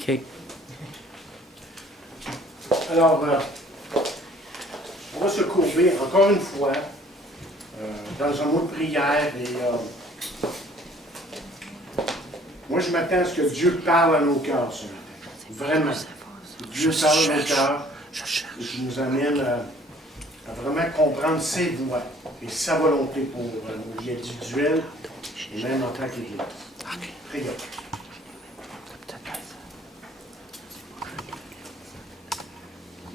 OK. Alors, on va se courber encore une fois dans un mot de prière et moi je m'attends à ce que Dieu parle à nos cœurs ce matin. Vraiment. Dieu parle à nos cœurs et qui nous amène à vraiment comprendre ses voies et sa volonté pour nos vies individuelles et même en tant qu'Église. Prions.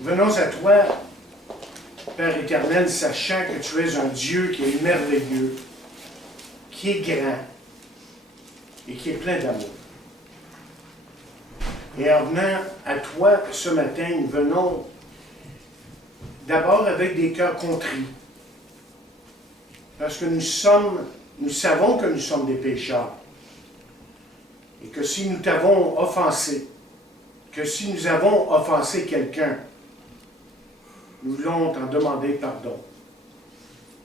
Venons à toi, Père éternel, sachant que tu es un Dieu qui est merveilleux, qui est grand et qui est plein d'amour. Et en venant à toi ce matin, nous venons d'abord avec des cœurs contrits, parce que nous savons que nous sommes des pécheurs, et que si nous t'avons offensé, que si nous avons offensé quelqu'un, nous voulons t'en demander pardon.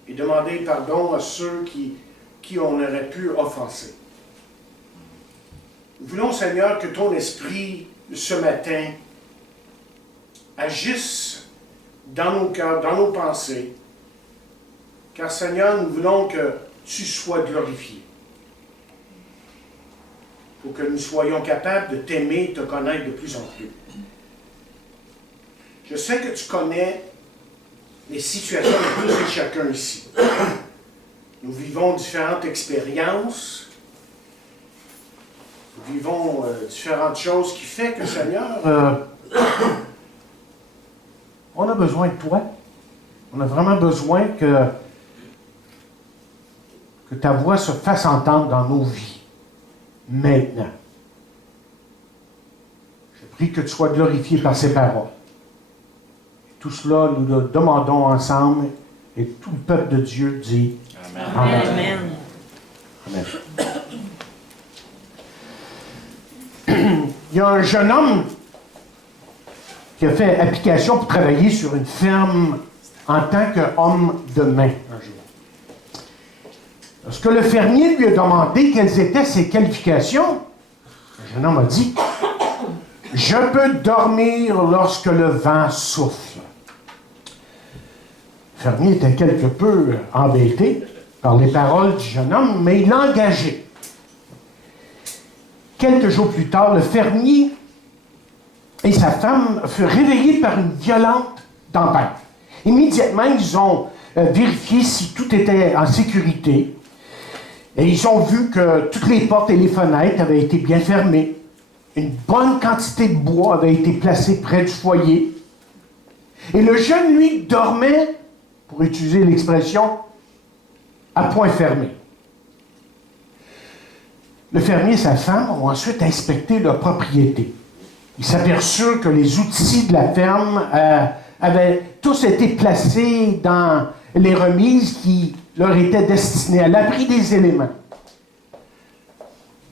Et demander pardon à ceux qui on aurait pu offenser. Nous voulons, Seigneur, que ton esprit, ce matin, agisse dans nos cœurs, dans nos pensées. Car, Seigneur, nous voulons que tu sois glorifié. Pour que nous soyons capables de t'aimer et te connaître de plus en plus. Je sais que tu connais les situations de tous et chacun ici. Nous vivons différentes expériences. Nous vivons différentes choses qui fait que, Seigneur, on a besoin de toi. On a vraiment besoin que ta voix se fasse entendre dans nos vies. Maintenant. Je prie que tu sois glorifié par ces paroles. Tout cela, nous le demandons ensemble et tout le peuple de Dieu dit Amen. Amen. Amen. Il y a un jeune homme qui a fait application pour travailler sur une ferme en tant qu'homme de main un jour. Lorsque le fermier lui a demandé quelles étaient ses qualifications, le jeune homme a dit « Je peux dormir lorsque le vent souffle. » Le fermier était quelque peu embêté par les paroles du jeune homme, mais il l'a engagé. Quelques jours plus tard, le fermier et sa femme furent réveillés par une violente tempête. Immédiatement, ils ont vérifié si tout était en sécurité. Et ils ont vu que toutes les portes et les fenêtres avaient été bien fermées. Une bonne quantité de bois avait été placée près du foyer. Et le jeune, lui, dormait, pour utiliser l'expression, à point fermé. Le fermier et sa femme ont ensuite inspecté leur propriété. Ils s'aperçurent que les outils de la ferme avaient tous été placés dans les remises qui leur étaient destinées à l'abri des éléments.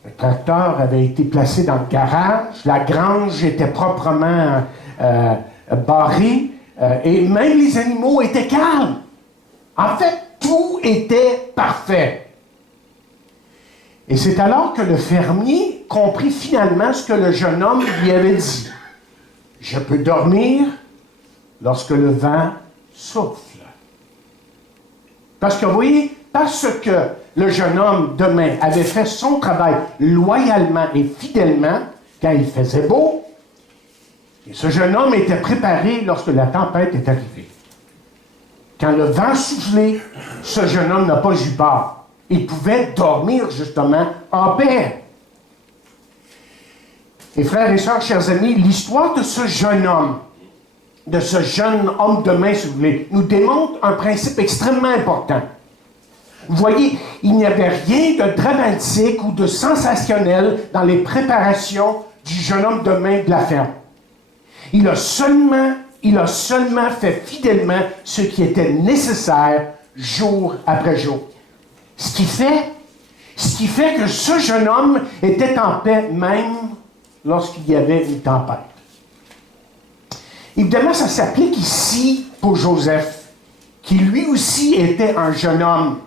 Le tracteur avait été placé dans le garage, la grange était proprement barrée, et même les animaux étaient calmes. En fait, tout était parfait. Et c'est alors que le fermier comprit finalement ce que le jeune homme lui avait dit. « Je peux dormir lorsque le vent souffle. » Parce que, vous voyez, parce que le jeune homme, demain, avait fait son travail loyalement et fidèlement, quand il faisait beau, et ce jeune homme était préparé lorsque la tempête est arrivée. Quand le vent soufflait, ce jeune homme n'a pas eu peur. Il pouvait dormir, justement, en paix. Et frères et sœurs, chers amis, l'histoire de ce jeune homme de main, si vous voulez, nous démontre un principe extrêmement important. Vous voyez, il n'y avait rien de dramatique ou de sensationnel dans les préparations du jeune homme de main de la ferme. Il a seulement fait fidèlement ce qui était nécessaire jour après jour. Ce qui fait que ce jeune homme était en paix même lorsqu'il y avait une tempête. Évidemment, ça s'applique ici pour Joseph, qui lui aussi était un jeune homme.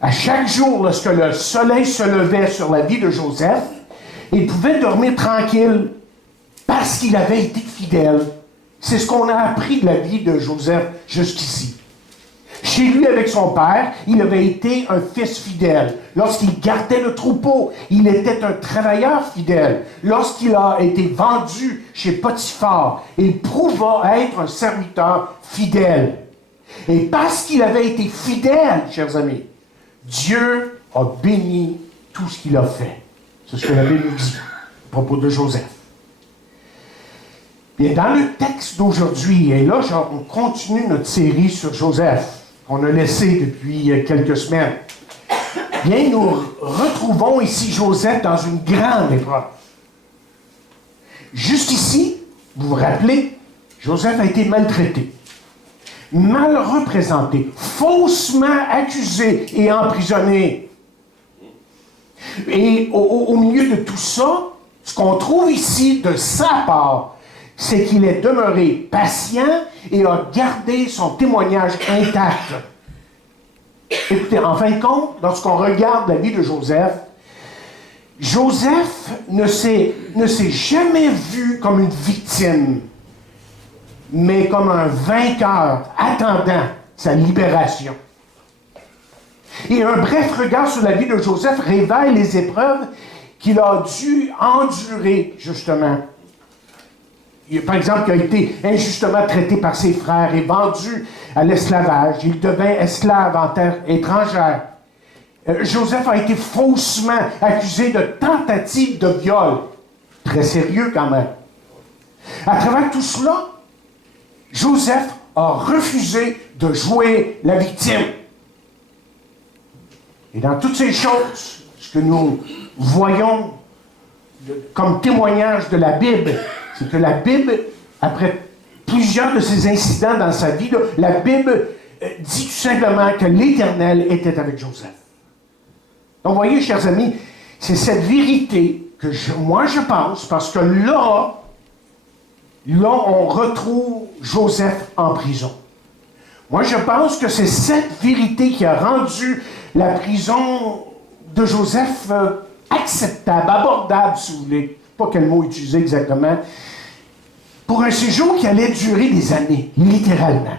À chaque jour, lorsque le soleil se levait sur la vie de Joseph, Il pouvait dormir tranquille parce qu'il avait été fidèle. C'est ce qu'on a appris de la vie de Joseph jusqu'ici. Chez lui, avec son père, il avait été un fils fidèle. Lorsqu'il gardait le troupeau, il était un travailleur fidèle. Lorsqu'il a été vendu chez Potiphar, il prouva être un serviteur fidèle. Et parce qu'il avait été fidèle, chers amis, Dieu a béni tout ce qu'il a fait. C'est ce que la Bible nous dit à propos de Joseph. Bien, dans le texte d'aujourd'hui, et là, on continue notre série sur Joseph, qu'on a laissé depuis quelques semaines. Bien, nous retrouvons ici Joseph dans une grande épreuve. Juste ici, vous vous rappelez, Joseph a été maltraité, mal représenté, faussement accusé et emprisonné. Et au milieu de tout ça, ce qu'on trouve ici de sa part, c'est qu'il est demeuré patient et a gardé son témoignage intact. Écoutez, en fin de compte, lorsqu'on regarde la vie de Joseph, Joseph ne s'est jamais vu comme une victime, mais comme un vainqueur attendant sa libération. Et un bref regard sur la vie de Joseph révèle les épreuves qu'il a dû endurer, justement. Par exemple, il a été injustement traité par ses frères et vendu à l'esclavage. Il devint esclave en terre étrangère. Joseph a été faussement accusé de tentative de viol. Très sérieux quand même. À travers tout cela, Joseph a refusé de jouer la victime. Et dans toutes ces choses, ce que nous voyons comme témoignage de la Bible, c'est que la Bible, après plusieurs de ces incidents dans sa vie, la Bible dit tout simplement que l'Éternel était avec Joseph. Donc, vous voyez, chers amis, c'est cette vérité que moi je pense, parce que là, on retrouve Joseph en prison. Moi, je pense que c'est cette vérité qui a rendu la prison de Joseph acceptable, abordable, si vous voulez. Pas quel mot utiliser exactement. Pour un séjour qui allait durer des années, littéralement.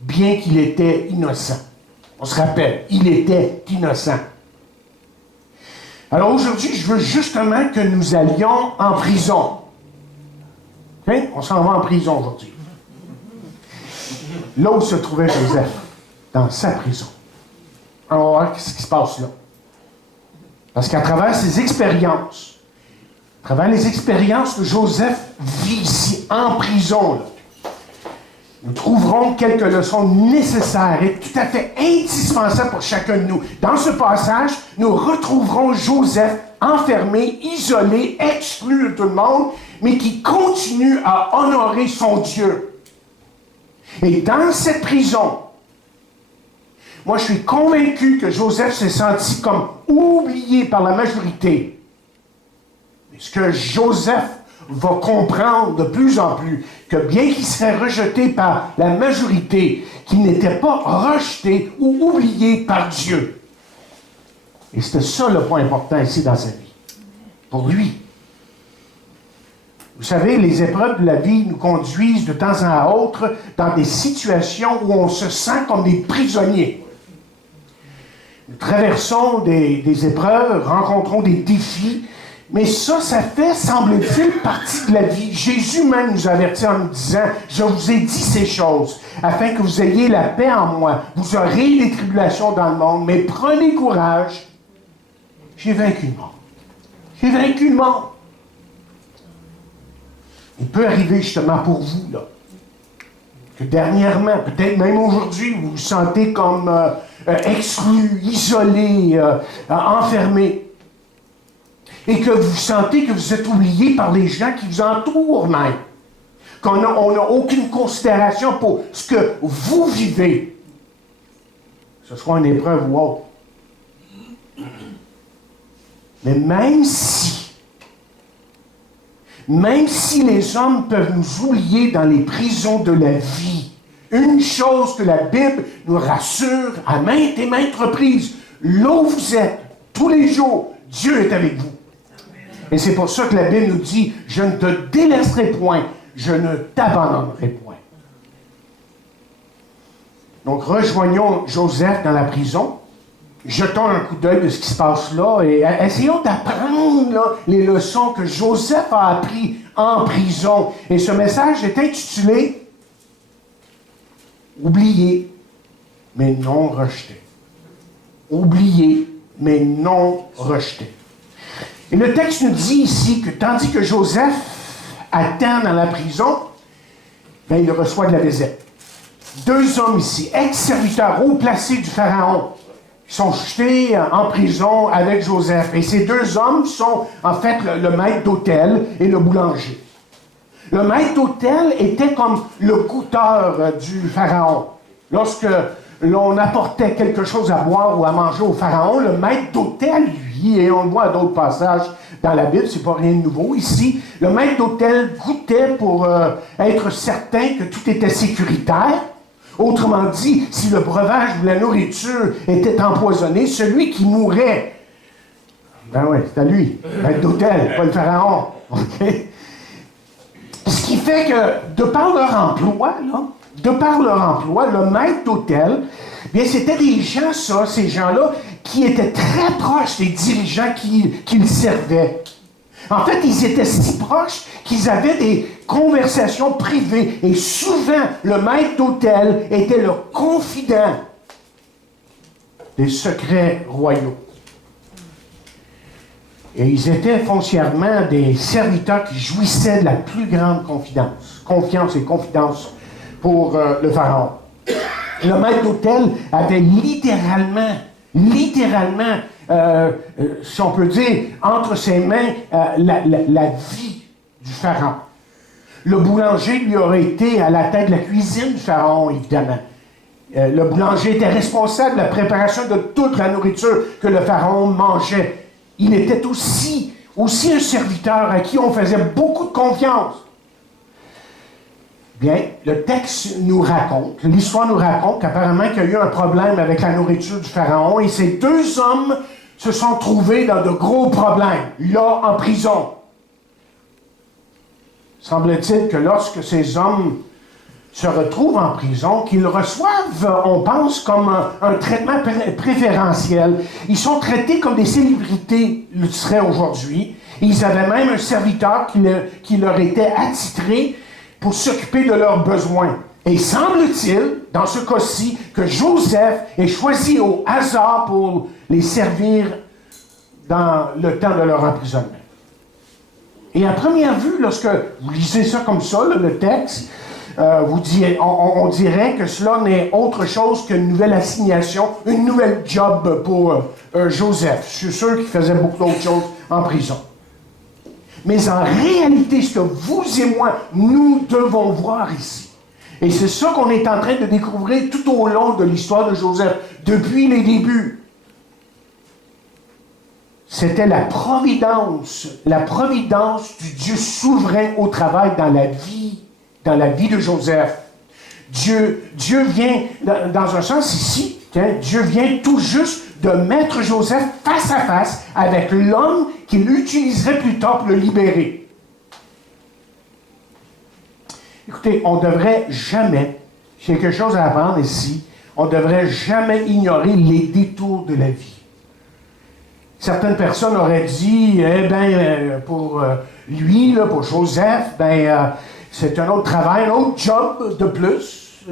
Bien qu'il était innocent. On se rappelle, il était innocent. Alors aujourd'hui, je veux justement que nous allions en prison. Okay? On s'en va en prison aujourd'hui. Là où se trouvait Joseph, dans sa prison. On va voir ce qui se passe là. Parce qu'à travers ses expériences, à travers les expériences que Joseph vit ici, en prison, là, nous trouverons quelques leçons nécessaires et tout à fait indispensables pour chacun de nous. Dans ce passage, nous retrouverons Joseph enfermé, isolé, exclu de tout le monde, mais qui continue à honorer son Dieu. Et dans cette prison, moi je suis convaincu que Joseph s'est senti comme oublié par la majorité. Et ce que Joseph va comprendre de plus en plus, que bien qu'il serait rejeté par la majorité, qu'il n'était pas rejeté ou oublié par Dieu. Et c'était ça le point important ici dans sa vie. Pour lui. Vous savez, les épreuves de la vie nous conduisent de temps à autre dans des situations où on se sent comme des prisonniers. Nous traversons des épreuves, rencontrons des défis, mais ça fait, semble-t-il, partie de la vie. Jésus même nous avertit en nous disant « Je vous ai dit ces choses, afin que vous ayez la paix en moi. Vous aurez des tribulations dans le monde, mais prenez courage. J'ai vaincu le monde. J'ai vaincu le monde. » Il peut arriver justement pour vous, là, que dernièrement, peut-être même aujourd'hui, vous vous sentez comme exclu, isolé, enfermé. Et que vous sentez que vous êtes oublié par les gens qui vous entourent même. Qu'on n'a aucune considération pour ce que vous vivez. Que ce soit une épreuve ou autre. Mais même si les hommes peuvent nous oublier dans les prisons de la vie, une chose que la Bible nous rassure à maintes et maintes reprises, là où vous êtes, tous les jours, Dieu est avec vous. Et c'est pour ça que la Bible nous dit, je ne te délaisserai point, je ne t'abandonnerai point. Donc, rejoignons Joseph dans la prison, jetons un coup d'œil de ce qui se passe là et essayons d'apprendre là, les leçons que Joseph a apprises en prison. Et ce message est intitulé « Oublié, mais non rejeté ». Oublié, mais non rejeté. Et le texte nous dit ici que tandis que Joseph attend dans la prison, bien, il reçoit de la visite. 2 hommes ici, ex-serviteurs haut placés du Pharaon, sont jetés en prison avec Joseph. Et ces 2 hommes sont en fait le maître d'hôtel et le boulanger. Le maître d'hôtel était comme le goûteur du Pharaon. Lorsque l'on apportait quelque chose à boire ou à manger au Pharaon, le maître d'hôtel, lui, et on le voit à d'autres passages dans la Bible, c'est pas rien de nouveau ici, le maître d'hôtel goûtait pour être certain que tout était sécuritaire. Autrement dit, si le breuvage ou la nourriture était empoisonné, celui qui mourait, ben oui, c'est à lui, le maître d'hôtel, pas le Pharaon. Okay? Ce qui fait que, de par leur emploi, le maître d'hôtel, bien, c'était des gens, ces gens-là, qui étaient très proches des dirigeants qui le servaient. En fait, ils étaient si proches qu'ils avaient des conversations privées. Et souvent, le maître d'hôtel était le confident des secrets royaux. Et ils étaient foncièrement des serviteurs qui jouissaient de la plus grande confiance et confidence pour le Pharaon. Le maître d'hôtel avait littéralement, si on peut dire, entre ses mains, la vie du Pharaon. Le boulanger, lui, aurait été à la tête de la cuisine du Pharaon, évidemment. Le boulanger était responsable de la préparation de toute la nourriture que le Pharaon mangeait. Il était aussi un serviteur à qui on faisait beaucoup de confiance. Bien, le texte nous raconte, l'histoire nous raconte qu'apparemment qu'il y a eu un problème avec la nourriture du Pharaon et ces 2 hommes se sont trouvés dans de gros problèmes, là, en prison. Semble-t-il que lorsque ces hommes se retrouvent en prison, qu'ils reçoivent, on pense, comme un traitement préférentiel. Ils sont traités comme des célébrités le seraient aujourd'hui. Ils avaient même un serviteur qui leur était attitré pour s'occuper de leurs besoins. Et semble-t-il, dans ce cas-ci, que Joseph est choisi au hasard pour les servir dans le temps de leur emprisonnement. Et à première vue, lorsque vous lisez ça comme ça, là, le texte, on dirait que cela n'est autre chose qu'une nouvelle assignation, une nouvelle job pour Joseph. Je suis sûr qu'il faisait beaucoup d'autres choses en prison. Mais en réalité, ce que vous et moi, nous devons voir ici, et c'est ça qu'on est en train de découvrir tout au long de l'histoire de Joseph, depuis les débuts, c'était la providence du Dieu souverain au travail dans la vie de Joseph. Dieu vient, dans un sens ici, Dieu vient tout juste de mettre Joseph face à face avec l'homme qu'il utiliserait plus tard pour le libérer. Écoutez, on ne devrait jamais, j'ai quelque chose à apprendre ici, on ne devrait jamais ignorer les détours de la vie. Certaines personnes auraient dit, pour lui, pour Joseph, c'est un autre travail, un autre job de plus.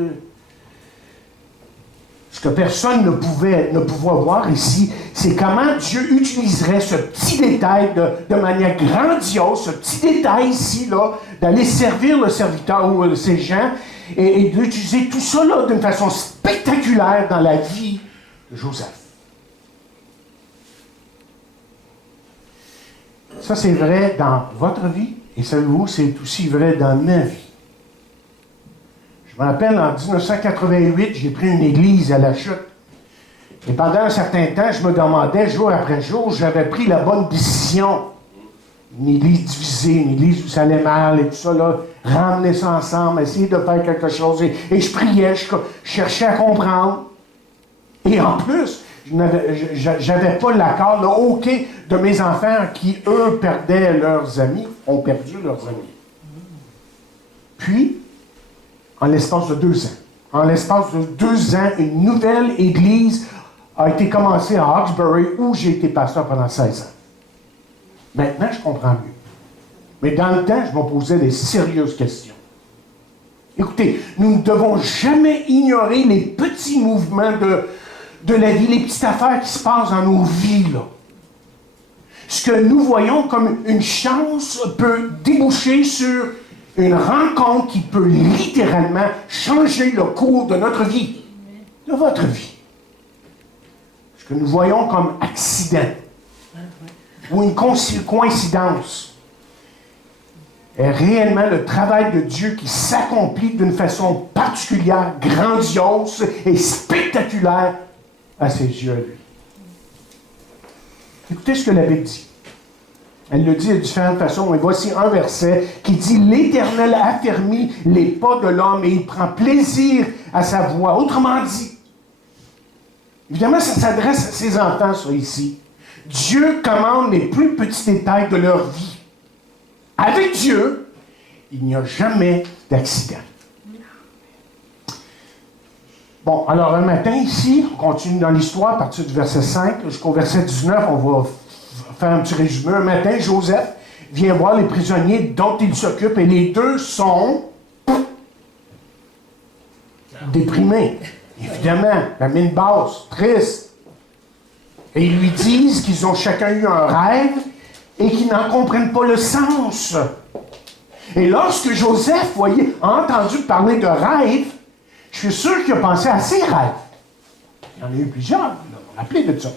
Ce que personne ne pouvait voir ici, c'est comment Dieu utiliserait ce petit détail de manière grandiose, ce petit détail ici, là, d'aller servir le serviteur ou ces gens, et d'utiliser tout ça là, d'une façon spectaculaire dans la vie de Joseph. Ça, c'est vrai dans votre vie, et savez-vous, c'est aussi vrai dans ma vie. Je me rappelle, en 1988, j'ai pris une église à la Chute. Et pendant un certain temps, je me demandais, jour après jour, j'avais pris la bonne décision. Une église divisée, une église où ça allait mal et tout ça, là, ramener ça ensemble, essayer de faire quelque chose. Et je priais, je cherchais à comprendre. Et en plus, j'avais pas l'accord, le OK de mes enfants qui, eux, perdaient leurs amis, ont perdu leurs amis. Puis, en l'espace de 2 ans, une nouvelle église a été commencée à Hawkesbury, où j'ai été pasteur pendant 16 ans. Maintenant, je comprends mieux. Mais dans le temps, je me posais des sérieuses questions. Écoutez, nous ne devons jamais ignorer les petits mouvements de la vie, les petites affaires qui se passent dans nos vies, là. Ce que nous voyons comme une chance peut déboucher sur une rencontre qui peut littéralement changer le cours de notre vie, de votre vie. Ce que nous voyons comme accident ou une coïncidence est réellement le travail de Dieu qui s'accomplit d'une façon particulière, grandiose et spectaculaire à ses yeux à lui. Écoutez ce que la Bible dit. Elle le dit de différentes façons. Et voici un verset qui dit « L'Éternel affermit les pas de l'homme et il prend plaisir à sa voix. » Autrement dit, évidemment, ça s'adresse à ses enfants, ça, ici. Dieu commande les plus petits détails de leur vie. Avec Dieu, il n'y a jamais d'accident. Bon, alors un matin ici, on continue dans l'histoire à partir du verset 5 jusqu'au verset 19, on va faire un petit résumé. Un matin, Joseph vient voir les prisonniers dont il s'occupe et les deux sont déprimés. Évidemment, la mine basse, triste. Et ils lui disent qu'ils ont chacun eu un rêve et qu'ils n'en comprennent pas le sens. Et lorsque Joseph, voyez, a entendu parler de rêve, je suis sûr qu'il a pensé à ses rêves. Il y en a eu plusieurs, on a appelé de ça.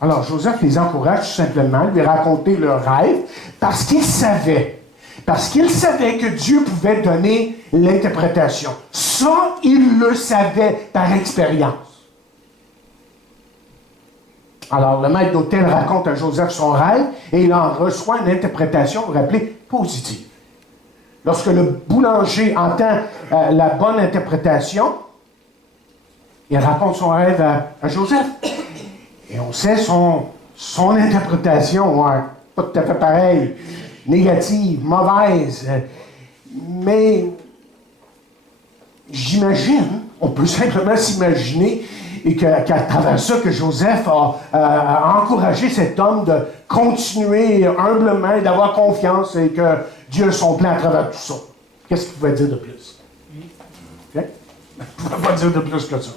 Alors Joseph les encourage tout simplement à lui raconter leurs rêves parce qu'il savait que Dieu pouvait donner l'interprétation. Ça, il le savait par expérience. Alors, le maître d'hôtel raconte à Joseph son rêve et il en reçoit une interprétation, vous vous rappelez, positive. Lorsque le boulanger entend la bonne interprétation, il raconte son rêve à Joseph. Et on sait son interprétation, ouais, pas tout à fait pareil, négative, mauvaise. Mais j'imagine, on peut simplement s'imaginer et qu'à travers ça, que Joseph a encouragé cet homme de continuer humblement et d'avoir confiance et que Dieu a son plan à travers tout ça. Qu'est-ce qu'il pouvait dire de plus? Okay? Il ne pouvait pas dire de plus que ça.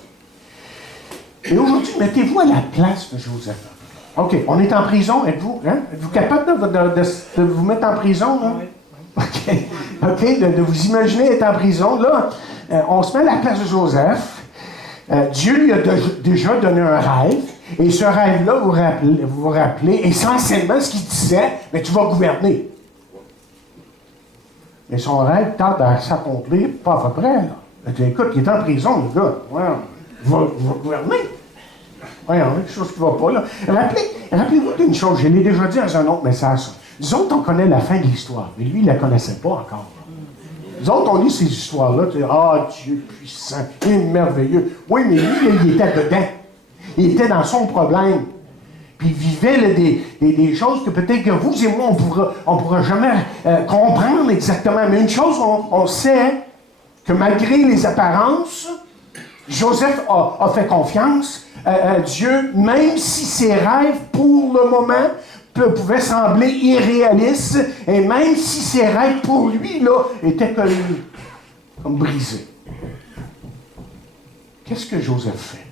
Et aujourd'hui, mettez-vous à la place de Joseph. OK, on est en prison, êtes-vous? Hein? Êtes-vous capable de vous mettre en prison? Là? OK, de vous imaginer être en prison. Là, on se met à la place de Joseph. Dieu lui a déjà donné un rêve, et ce rêve-là, vous vous rappelez, essentiellement ce qu'il disait, mais tu vas gouverner. Mais son rêve tarde à s'accomplir, pas à peu près. Là. Il dit, écoute, il est en prison, le gars. Ouais, il va gouverner. Voyons, quelque chose qui ne va pas. Là. Rappelez-vous d'une chose, je l'ai déjà dit dans un autre message. Nous autres, on connaît la fin de l'histoire, mais lui, il ne la connaissait pas encore. Nous autres, on lit ces histoires-là, tu dis, ah, Dieu puissant, il est merveilleux. Oui, mais lui, là, il était dedans. Il était dans son problème. Puis il vivait là, des choses que peut-être que vous et moi, on ne pourra jamais comprendre exactement. Mais une chose, on sait que malgré les apparences, Joseph a fait confiance à Dieu, même si ses rêves, pour le moment, pouvaient sembler irréalistes, et même si ses rêves, pour lui, là, étaient comme brisés. Qu'est-ce que Joseph fait?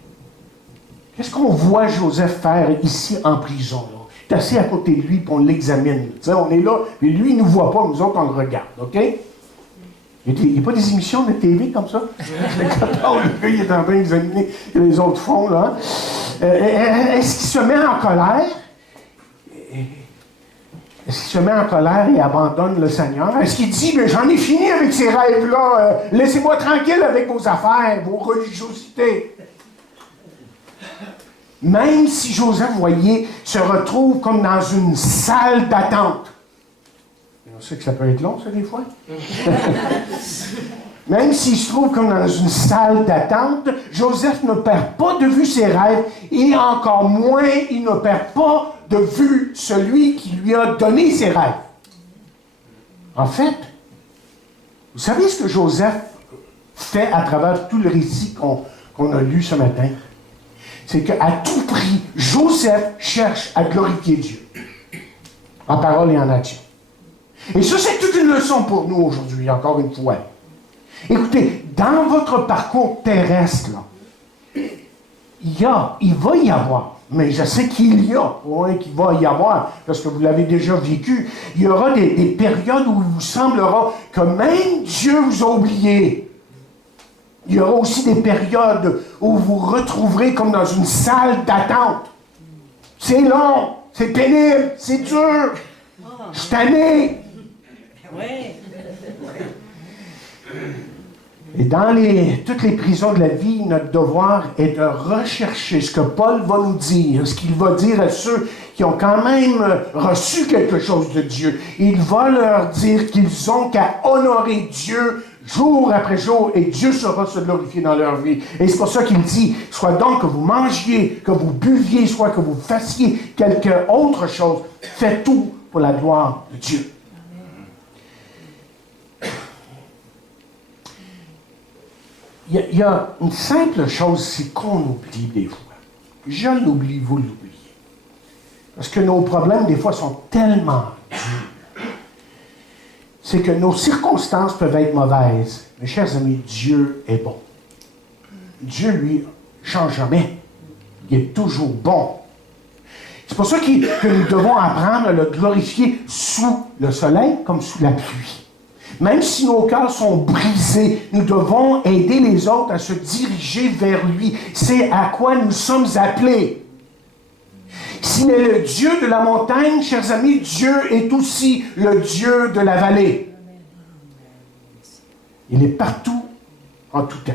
Qu'est-ce qu'on voit Joseph faire ici en prison? Là? Il est assis à côté de lui, puis on l'examine. T'sais, on est là, puis lui, il ne nous voit pas, nous autres, on le regarde. OK? Il n'y a pas des émissions de TV comme ça? Le gars, il est en train d'examiner ce que les autres font, là. Est-ce qu'il se met en colère? Est-ce qu'il se met en colère et abandonne le Seigneur? Est-ce qu'il dit, mais j'en ai fini avec ces rêves-là, laissez-moi tranquille avec vos affaires, vos religiosités? Même si Joseph, voyez, se retrouve comme dans une salle d'attente. On sait que ça peut être long, ça, des fois. Même s'il se trouve comme dans une salle d'attente, Joseph ne perd pas de vue ses rêves et encore moins, il ne perd pas de vue celui qui lui a donné ses rêves. En fait, vous savez ce que Joseph fait à travers tout le récit qu'on a lu ce matin? C'est qu'à tout prix, Joseph cherche à glorifier Dieu, en parole et en action. Et ça, c'est toute une leçon pour nous aujourd'hui, encore une fois. Écoutez, dans votre parcours terrestre, là, il va y avoir, mais je sais qu'il y a, qu'il va y avoir, parce que vous l'avez déjà vécu, il y aura des périodes où il vous semblera que même Dieu vous a oublié. Il y aura aussi des périodes où vous vous retrouverez comme dans une salle d'attente. C'est long, c'est pénible, c'est dur. Je suis tanné. Et dans toutes les prisons de la vie, notre devoir est de rechercher ce que Paul va nous dire, ce qu'il va dire à ceux qui ont quand même reçu quelque chose de Dieu. Il va leur dire qu'ils ont qu'à honorer Dieu jour après jour, et Dieu sera se glorifier dans leur vie. Et c'est pour ça qu'il dit, soit donc que vous mangiez, que vous buviez, soit que vous fassiez quelque autre chose, faites tout pour la gloire de Dieu. Il y a une simple chose, c'est qu'on oublie des fois. Je l'oublie, vous l'oubliez. Parce que nos problèmes, des fois, sont tellement durs. C'est que nos circonstances peuvent être mauvaises. Mais chers amis, Dieu est bon. Dieu, lui, ne change jamais. Il est toujours bon. C'est pour ça que nous devons apprendre à le glorifier sous le soleil comme sous la pluie. Même si nos cœurs sont brisés, nous devons aider les autres à se diriger vers lui. C'est à quoi nous sommes appelés. S'il est le Dieu de la montagne, chers amis, Dieu est aussi le Dieu de la vallée. Il est partout, en tout temps.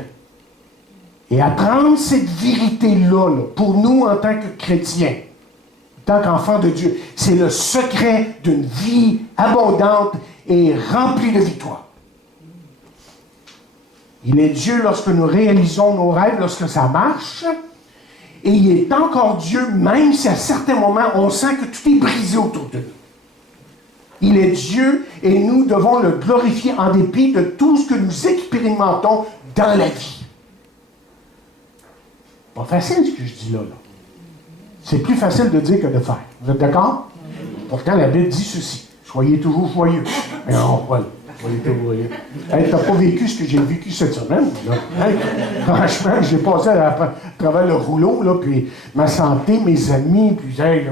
Et apprendre cette vérité-là, pour nous en tant que chrétiens, en tant qu'enfants de Dieu, c'est le secret d'une vie abondante et rempli de victoire. Il est Dieu lorsque nous réalisons nos rêves, lorsque ça marche, et il est encore Dieu même si à certains moments on sent que tout est brisé autour de nous. Il est Dieu et nous devons le glorifier en dépit de tout ce que nous expérimentons dans la vie. Pas facile ce que je dis là. C'est plus facile de dire que de faire. Vous êtes d'accord? Pourtant la Bible dit ceci. Soyez toujours joyeux. Mais non, Paul, soyez toujours joyeux. Hey, t'as pas vécu ce que j'ai vécu cette semaine, là. Hey, franchement, j'ai passé à travers le rouleau, là, puis ma santé, mes amis, puis hey,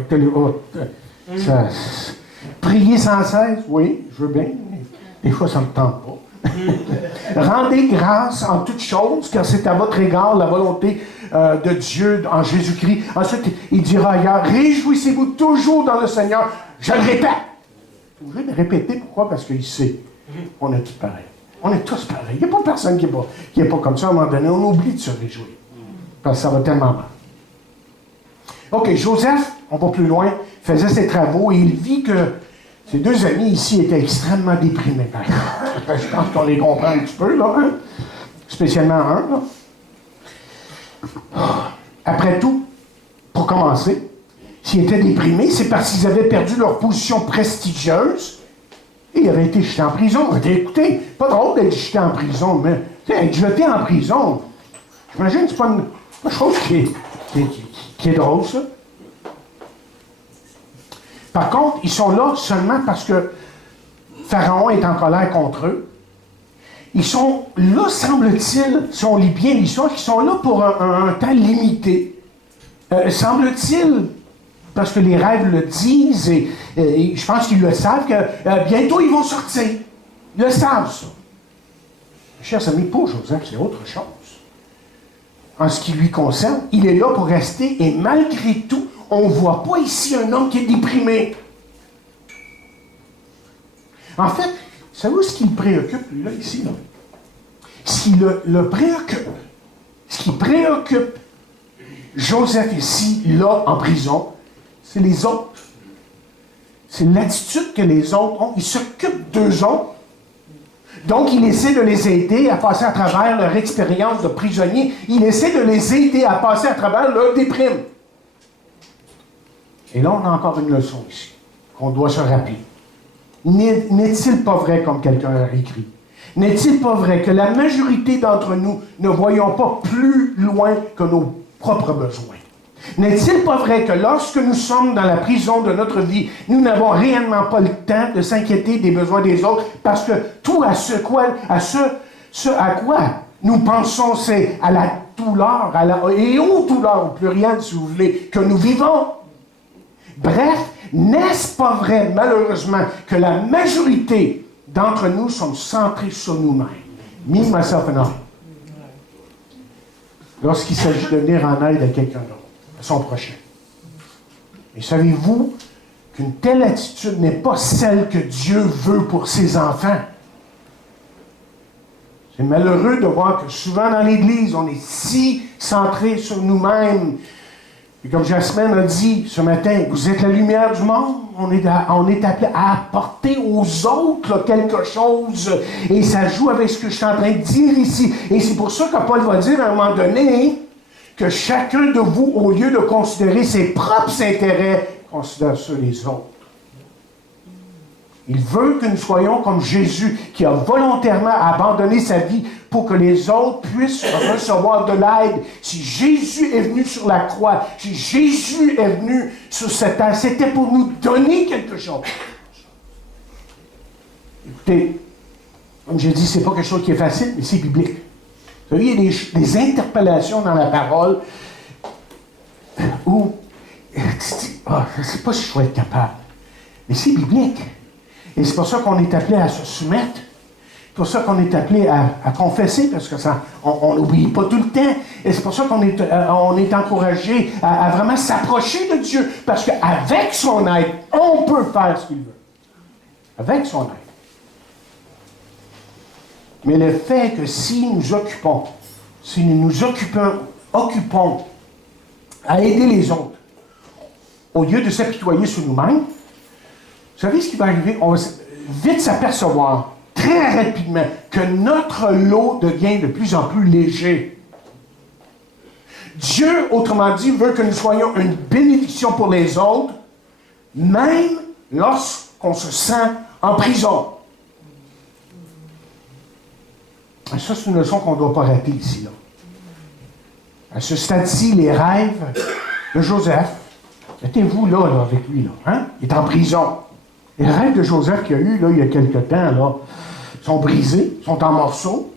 prier sans cesse, oui, je veux bien, mais des fois, ça ne me tente pas. Rendez grâce en toutes choses, car c'est à votre égard la volonté de Dieu en Jésus-Christ. Ensuite, il dira ailleurs, réjouissez-vous toujours dans le Seigneur. Je le répète. Vous pouvez le répéter, pourquoi? Parce qu'il sait. On est tous pareils. On est tous pareils. Il n'y a pas personne qui n'est pas comme ça. À un moment donné, on oublie de se réjouir. Parce que ça va tellement mal. OK, Joseph, on va plus loin, faisait ses travaux et il vit que ses deux amis ici étaient extrêmement déprimés. Je pense qu'on les comprend un petit peu, là. Hein? Spécialement un, là. Après tout, pour commencer, s'ils étaient déprimés, c'est parce qu'ils avaient perdu leur position prestigieuse et ils avaient été jetés en prison. Écoutez, pas drôle d'être jeté en prison, mais être jeté en prison, j'imagine que c'est pas une chose qui est drôle, ça. Par contre, ils sont là seulement parce que Pharaon est en colère contre eux. Ils sont là, semble-t-il, si on lit bien l'histoire, qu'ils sont là pour un temps limité. Semble-t-il, parce que les rêves le disent, et je pense qu'ils le savent, que bientôt ils vont sortir. Ils le savent, ça. Chers amis, pour Joseph, c'est autre chose. En ce qui lui concerne, il est là pour rester, et malgré tout, on ne voit pas ici un homme qui est déprimé. En fait, savez-vous ce qui le préoccupe, lui, là, ici, là? Ce qui le préoccupe, ce qui préoccupe Joseph ici, là, en prison, c'est les autres. C'est l'attitude que les autres ont. Ils s'occupent d'eux autres. Donc, il essaie de les aider à passer à travers leur expérience de prisonnier. Il essaie de les aider à passer à travers leur déprime. Et là, on a encore une leçon ici, qu'on doit se rappeler. N'est-il pas vrai, comme quelqu'un a écrit, n'est-il pas vrai que la majorité d'entre nous ne voyons pas plus loin que nos propres besoins? N'est-il pas vrai que lorsque nous sommes dans la prison de notre vie, nous n'avons réellement pas le temps de s'inquiéter des besoins des autres, parce que tout ce à quoi nous pensons, c'est à la douleur, et aux douleurs au pluriel, si vous voulez, que nous vivons. Bref, n'est-ce pas vrai, malheureusement, que la majorité d'entre nous sommes centrés sur nous-mêmes? Me, myself and I. Lorsqu'il s'agit de venir en aide à quelqu'un d'autre, à son prochain. Et savez-vous qu'une telle attitude n'est pas celle que Dieu veut pour ses enfants? C'est malheureux de voir que souvent dans l'Église, on est si centré sur nous-mêmes. Et comme Jasmine a dit ce matin, vous êtes la lumière du monde. On est appelé à apporter aux autres là, quelque chose. Et ça joue avec ce que je suis en train de dire ici. Et c'est pour ça que Paul va dire à un moment donné que chacun de vous, au lieu de considérer ses propres intérêts, considère ceux des autres. Il veut que nous soyons comme Jésus, qui a volontairement abandonné sa vie pour que les autres puissent recevoir de l'aide. Si Jésus est venu sur la croix, si Jésus est venu sur cette terre, c'était pour nous donner quelque chose. Écoutez, comme j'ai dit, c'est pas quelque chose qui est facile, mais c'est biblique. Vous savez, il y a des interpellations dans la parole où je ne sais pas si je vais être capable, mais c'est biblique. Et c'est pour ça qu'on est appelé à se soumettre. C'est pour ça qu'on est appelé à confesser, parce que ça, on n'oublie pas tout le temps. Et c'est pour ça qu'on est encouragé à vraiment s'approcher de Dieu, parce qu'avec son aide, on peut faire ce qu'il veut. Avec son aide. Mais le fait que si nous nous occupons à aider les autres, au lieu de s'apitoyer sur nous-mêmes, vous savez ce qui va arriver? On va vite s'apercevoir, très rapidement, que notre lot devient de plus en plus léger. Dieu, autrement dit, veut que nous soyons une bénédiction pour les autres, même lorsqu'on se sent en prison. Et ça, c'est une leçon qu'on ne doit pas rater ici. Là. À ce stade-ci, les rêves de Joseph, mettez-vous là avec lui, là, hein? Il est en prison. Les rêves de Joseph qu'il y a eu là, il y a quelque temps là, sont brisés, sont en morceaux.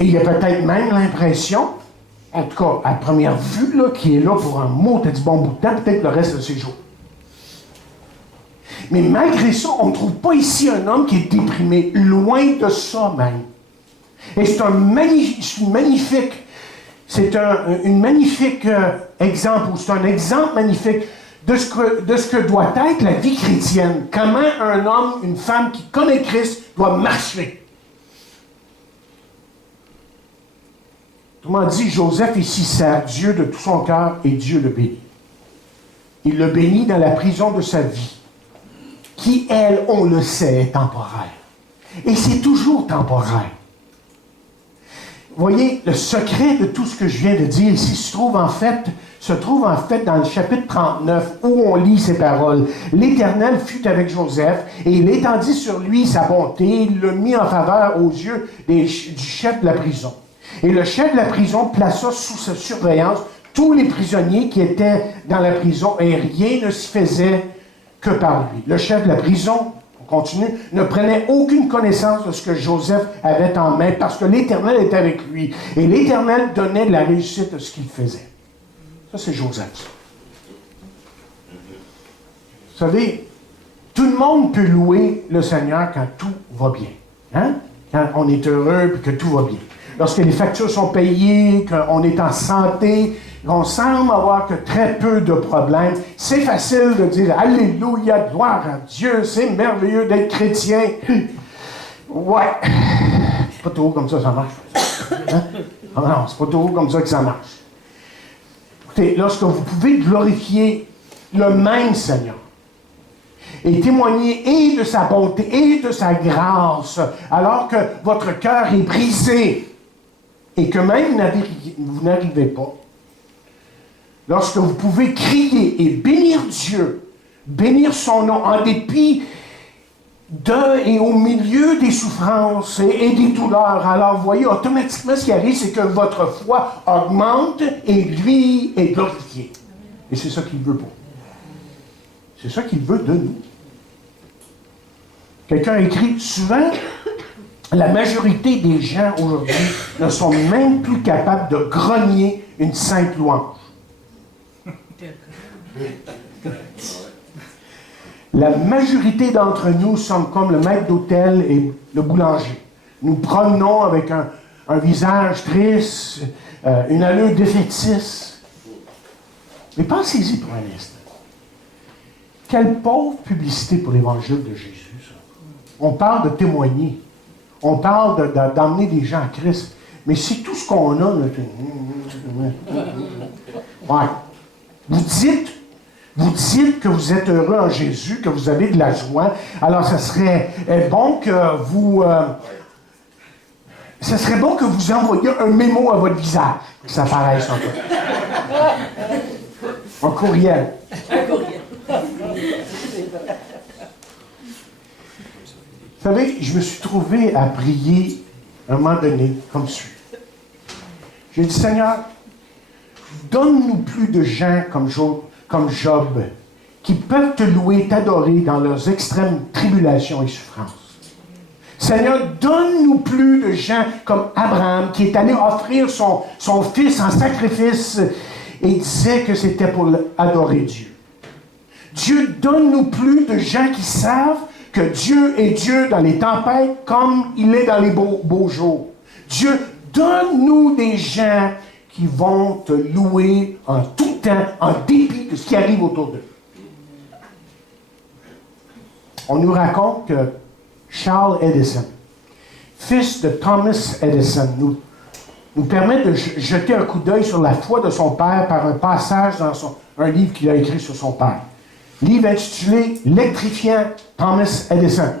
Et il y a peut-être même l'impression, en tout cas à première vue, là, qu'il est là pour un mot, t'as dit bon bout de temps, peut-être le reste de ses jours. Mais malgré ça, on ne trouve pas ici un homme qui est déprimé, loin de ça même. Et c'est un magnifique exemple, ou c'est un exemple magnifique de ce que doit être la vie chrétienne. Comment un homme, une femme qui connaît Christ doit marcher. Autrement dit, Joseph ici sert Dieu de tout son cœur et Dieu le bénit. Il le bénit dans la prison de sa vie, qui, elle, on le sait, est temporaire. Et c'est toujours temporaire. Vous voyez, le secret de tout ce que je viens de dire ici se trouve en fait dans le chapitre 39, où on lit ces paroles. L'Éternel fut avec Joseph, et il étendit sur lui sa bonté, il le mit en faveur aux yeux du chef de la prison. Et le chef de la prison plaça sous sa surveillance tous les prisonniers qui étaient dans la prison, et rien ne se faisait que par lui. Le chef de la prison, on continue, ne prenait aucune connaissance de ce que Joseph avait en main, parce que l'Éternel était avec lui. Et l'Éternel donnait de la réussite à ce qu'il faisait. Ça, c'est Joseph. Vous savez, tout le monde peut louer le Seigneur quand tout va bien. Hein? Quand on est heureux et que tout va bien. Lorsque les factures sont payées, qu'on est en santé, qu'on semble avoir que très peu de problèmes, c'est facile de dire « Alléluia, gloire à Dieu, c'est merveilleux d'être chrétien. » Ouais, c'est pas toujours comme ça marche. Hein? Ah non, c'est pas toujours comme ça que ça marche. Écoutez, lorsque vous pouvez glorifier le même Seigneur, et témoigner et de sa bonté et de sa grâce, alors que votre cœur est brisé et que même vous n'arrivez pas. Lorsque vous pouvez crier et bénir Dieu, bénir son nom en dépit de et au milieu des souffrances et des douleurs, alors vous voyez, automatiquement, ce qui arrive, c'est que votre foi augmente et lui est glorifié. Et c'est ça qu'il veut pour nous. C'est ça qu'il veut de nous. Quelqu'un a écrit, souvent, la majorité des gens aujourd'hui ne sont même plus capables de grogner une sainte louange. La majorité d'entre nous sommes comme le maître d'hôtel et le boulanger. Nous promenons avec un visage triste, une allure défaitiste. Mais pensez-y pour un instant. Quelle pauvre publicité pour l'évangile de Jésus, ça. On parle de témoigner. On parle d'emmener des gens à Christ. Mais c'est tout ce qu'on a. Là. Ouais. Vous dites que vous êtes heureux en Jésus, que vous avez de la joie. Alors, ça serait bon que vous... ça serait bon que vous envoyiez un mémo à votre visage, que ça paraisse un peu. Un courriel. Vous savez, je me suis trouvé à prier un moment donné, comme suit. J'ai dit, Seigneur, donne-nous plus de gens comme Job, qui peuvent te louer, t'adorer dans leurs extrêmes tribulations et souffrances. Seigneur, donne-nous plus de gens comme Abraham, qui est allé offrir son fils en sacrifice et disait que c'était pour adorer Dieu. Dieu, donne-nous plus de gens qui savent que Dieu est Dieu dans les tempêtes comme il est dans les beaux jours. Dieu, donne-nous des gens qui vont te louer en tout temps, en dépit de ce qui arrive autour d'eux. On nous raconte que Charles Edison, fils de Thomas Edison, nous permet de jeter un coup d'œil sur la foi de son père par un passage dans un livre qu'il a écrit sur son père. Livre intitulé « L'électrifiant Thomas Edison ».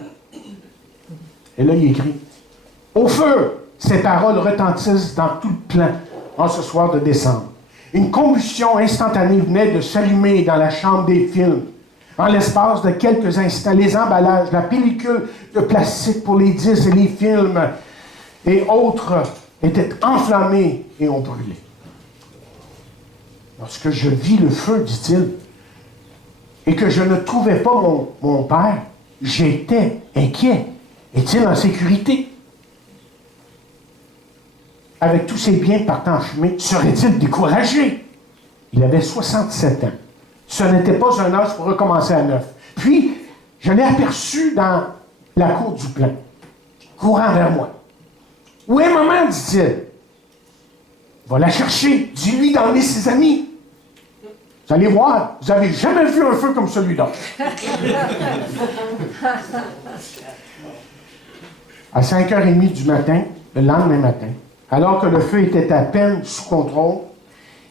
Et là, il écrit « Au feu, ces paroles retentissent dans tout le plan en ce soir de décembre. Une combustion instantanée venait de s'allumer dans la chambre des films. En l'espace de quelques instants, les emballages, la pellicule de plastique pour les disques et les films et autres étaient enflammés et ont brûlé. Lorsque je vis le feu, dit-il, et que je ne trouvais pas mon père, j'étais inquiet. Est-il en sécurité? Avec tous ses biens partant en fumée, serait-il découragé? Il avait 67 ans. Ce n'était pas un âge pour recommencer à neuf. Puis, je l'ai aperçu dans la cour du plan, courant vers moi. « Où est maman? » dit-il. « Va la chercher. Dis-lui d'emmener ses amis. Vous allez voir, vous n'avez jamais vu un feu comme celui-là. » À 5h30 du matin, le lendemain matin, alors que le feu était à peine sous contrôle,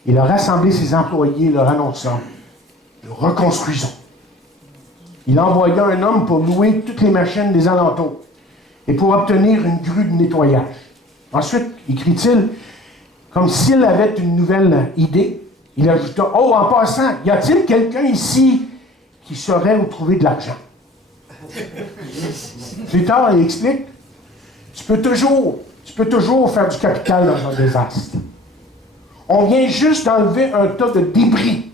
il a rassemblé ses employés leur annonçant « Nous reconstruisons. » Il envoya un homme pour louer toutes les machines des alentours et pour obtenir une grue de nettoyage. Ensuite, écrit-il, comme s'il avait une nouvelle idée, il ajouta « Oh, en passant, y a-t-il quelqu'un ici qui saurait où trouver de l'argent? » Plus tard, il explique « Tu peux toujours faire du capital dans un désastre. On vient juste d'enlever un tas de débris.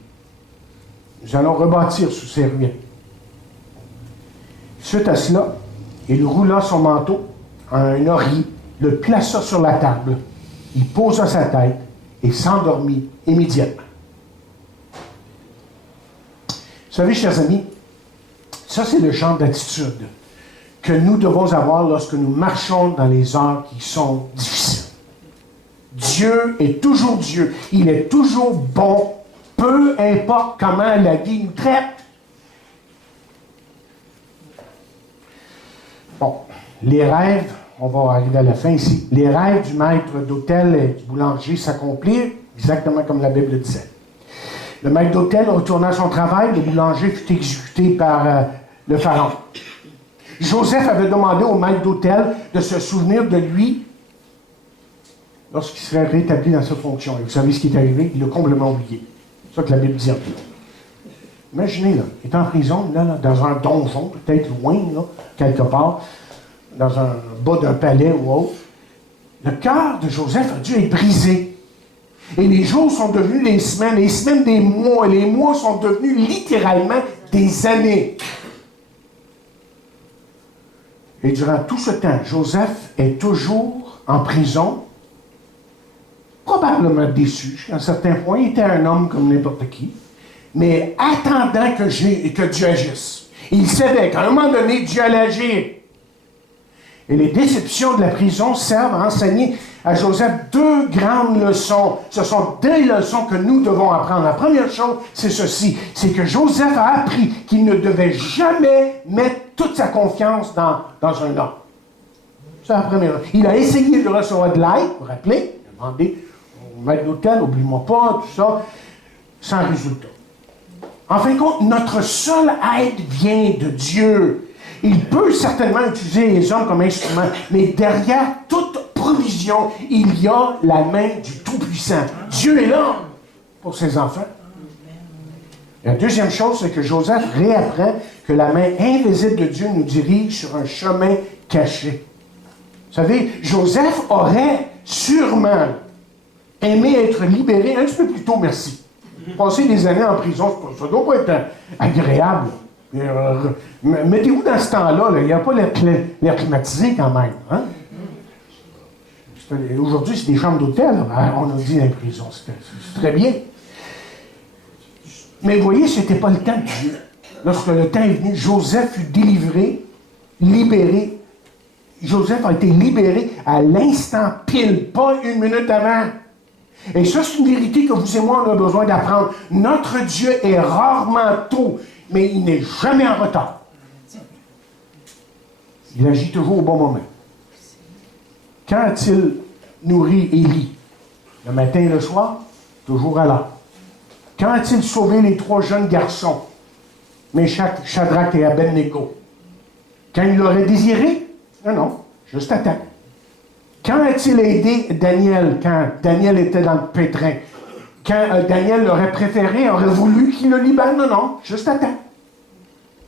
Nous allons rebâtir sous ces ruines. » Suite à cela, il roula son manteau en un oreiller, le plaça sur la table, il posa sa tête et s'endormit immédiatement. Vous savez, chers amis, ça c'est le genre d'attitude que nous devons avoir lorsque nous marchons dans les heures qui sont difficiles. Dieu est toujours Dieu. Il est toujours bon, peu importe comment la vie nous traite. Bon, les rêves, on va arriver à la fin ici, les rêves du maître d'hôtel et du boulanger s'accomplirent exactement comme la Bible le disait. Le maître d'hôtel retourna à son travail, le boulanger fut exécuté par le pharaon. Joseph avait demandé au maître d'hôtel de se souvenir de lui lorsqu'il serait rétabli dans sa fonction. Et vous savez ce qui est arrivé? Il l'a complètement oublié. C'est ça que la Bible dit. Imaginez, là, il est en prison, là, dans un donjon, peut-être loin, là, quelque part, dans un bas d'un palais ou autre. Le cœur de Joseph a dû être brisé. Et les jours sont devenus les semaines des mois, et les mois sont devenus littéralement des années. Et durant tout ce temps, Joseph est toujours en prison, probablement déçu. À un certain point, il était un homme comme n'importe qui, mais attendant que Dieu agisse. Il savait qu'à un moment donné, Dieu allait agir. Et les déceptions de la prison servent à enseigner à Joseph deux grandes leçons. Ce sont des leçons que nous devons apprendre. La première chose, c'est ceci. C'est que Joseph a appris qu'il ne devait jamais mettre toute sa confiance dans un homme. C'est la première chose. Il a essayé de recevoir de l'aide, vous vous rappelez? Il a demandé au maître d'hôtel, oublie-moi pas, tout ça, sans résultat. En fin de compte, notre seule aide vient de Dieu. Il peut certainement utiliser les hommes comme instruments, mais derrière toute provision, il y a la main du Tout-Puissant. Dieu est là pour ses enfants. La deuxième chose, c'est que Joseph réapprend que la main invisible de Dieu nous dirige sur un chemin caché. Vous savez, Joseph aurait sûrement aimé être libéré un petit peu plus tôt, merci. Passer des années en prison, ça ne doit pas être agréable. Mettez-vous dans ce temps-là, il n'y a pas l'air climatisé quand même. Hein? Aujourd'hui, c'est des chambres d'hôtel, on a dit dans les prisons. C'est très bien. Mais vous voyez, ce n'était pas le temps de Dieu. Lorsque le temps est venu, Joseph fut délivré, libéré. Joseph a été libéré à l'instant pile, pas une minute avant. Et ça, c'est une vérité que vous et moi, on a besoin d'apprendre. Notre Dieu est rarement tôt, mais il n'est jamais en retard. Il agit toujours au bon moment. Quand a-t-il nourri Élie? Le matin et le soir? Toujours à l'heure. Quand a-t-il sauvé les trois jeunes garçons? Méchac, Shadrach et Abednego? Quand il l'aurait désiré? Non, juste à temps. Quand a-t-il aidé Daniel, quand Daniel était dans le pétrin? Quand Daniel l'aurait préféré, aurait voulu qu'il le libère? Non, juste à temps.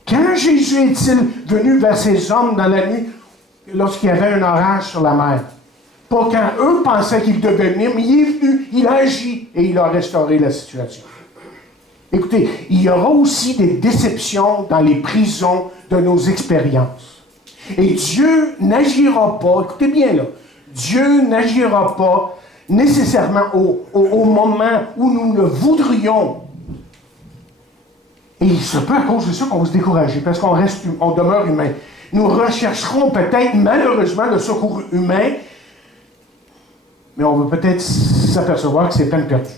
Quand Jésus est-il venu vers ces hommes dans la nuit, lorsqu'il y avait un orage sur la mer? Pas quand eux pensaient qu'il devait venir, mais il est venu, il a agi et il a restauré la situation. Écoutez, il y aura aussi des déceptions dans les prisons de nos expériences. Et Dieu n'agira pas, écoutez bien là, Dieu n'agira pas nécessairement au moment où nous le voudrions. Et c'est pas à cause de ça qu'on va se décourager, parce on demeure humain. Nous rechercherons peut-être, malheureusement, le secours humain, mais on va peut-être s'apercevoir que c'est peine perdue.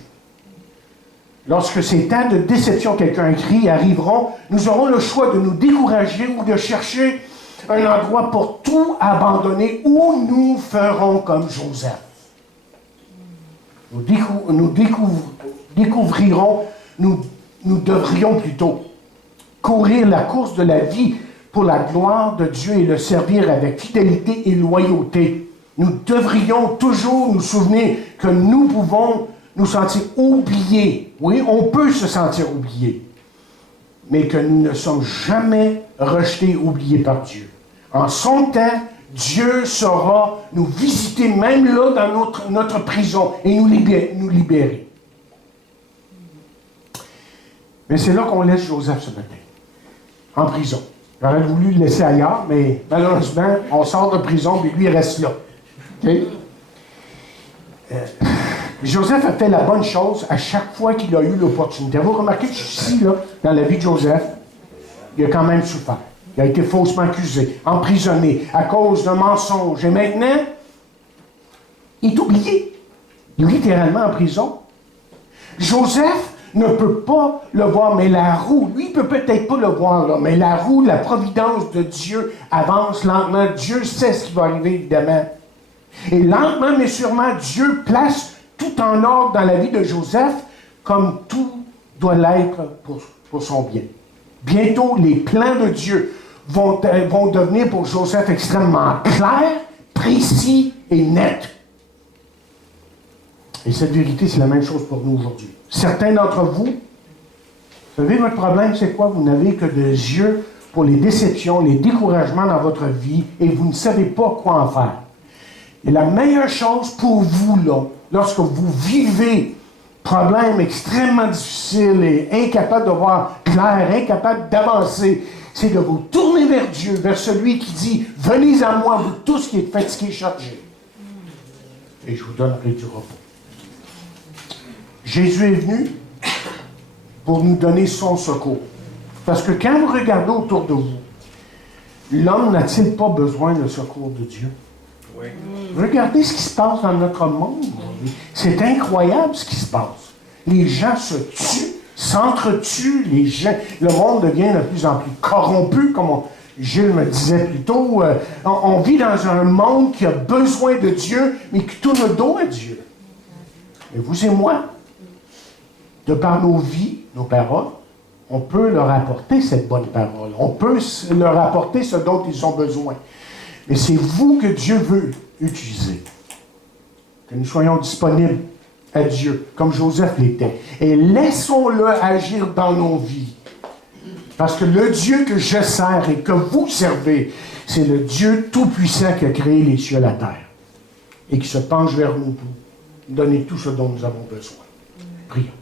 Lorsque ces temps de déception, quelqu'un écrit, arriveront, nous aurons le choix de nous décourager ou de chercher un endroit pour tout abandonner, où nous ferons comme Joseph. Nous découvrirons, nous devrions plutôt courir la course de la vie pour la gloire de Dieu et le servir avec fidélité et loyauté. Nous devrions toujours nous souvenir que nous pouvons nous sentir oubliés. Oui, on peut se sentir oubliés, mais que nous ne sommes jamais rejetés, oubliés par Dieu. En son temps, Dieu saura nous visiter, même là, dans notre prison, et nous libérer. Mais c'est là qu'on laisse Joseph ce matin, en prison. J'aurais voulu le laisser ailleurs, mais malheureusement, on sort de prison, et lui, il reste là. Okay? Joseph a fait la bonne chose à chaque fois qu'il a eu l'opportunité. Vous remarquez que ici, là, dans la vie de Joseph, il a quand même souffert. Il a été faussement accusé, emprisonné à cause d'un mensonge. Et maintenant, il est oublié. Littéralement en prison. Joseph ne peut pas le voir, mais la roue, lui, il peut peut-être pas le voir, là, mais la roue, la providence de Dieu avance lentement. Dieu sait ce qui va arriver, évidemment. Et lentement, mais sûrement, Dieu place tout en ordre dans la vie de Joseph, comme tout doit l'être pour son bien. Bientôt, les plans de Dieu vont devenir pour Joseph extrêmement clairs, précis et nets. Et cette vérité, c'est la même chose pour nous aujourd'hui. Certains d'entre vous, vous savez, votre problème, c'est quoi? Vous n'avez que des yeux pour les déceptions, les découragements dans votre vie, et vous ne savez pas quoi en faire. Et la meilleure chose pour vous, là, lorsque vous vivez problèmes extrêmement difficiles et incapables de voir clair, incapables d'avancer, c'est de vous tourner vers Dieu, vers celui qui dit « Venez à moi, vous tous qui êtes fatigués et chargés, et je vous donnerai du repos. » Jésus est venu pour nous donner son secours. Parce que quand vous regardez autour de vous, l'homme n'a-t-il pas besoin de secours de Dieu? Oui. Regardez ce qui se passe dans notre monde aujourd'hui. C'est incroyable ce qui se passe. Les gens se tuent, s'entretuent, le monde devient de plus en plus corrompu, comme Gilles me disait plus tôt. On vit dans un monde qui a besoin de Dieu, mais qui tourne le dos à Dieu. Et vous et moi, de par nos vies, nos paroles, on peut leur apporter cette bonne parole. On peut leur apporter ce dont ils ont besoin. Mais c'est vous que Dieu veut utiliser. Que nous soyons disponibles à Dieu, comme Joseph l'était. Et laissons-le agir dans nos vies. Parce que le Dieu que je sers et que vous servez, c'est le Dieu tout-puissant qui a créé les cieux et la terre. Et qui se penche vers nous pour nous donner tout ce dont nous avons besoin. Prions.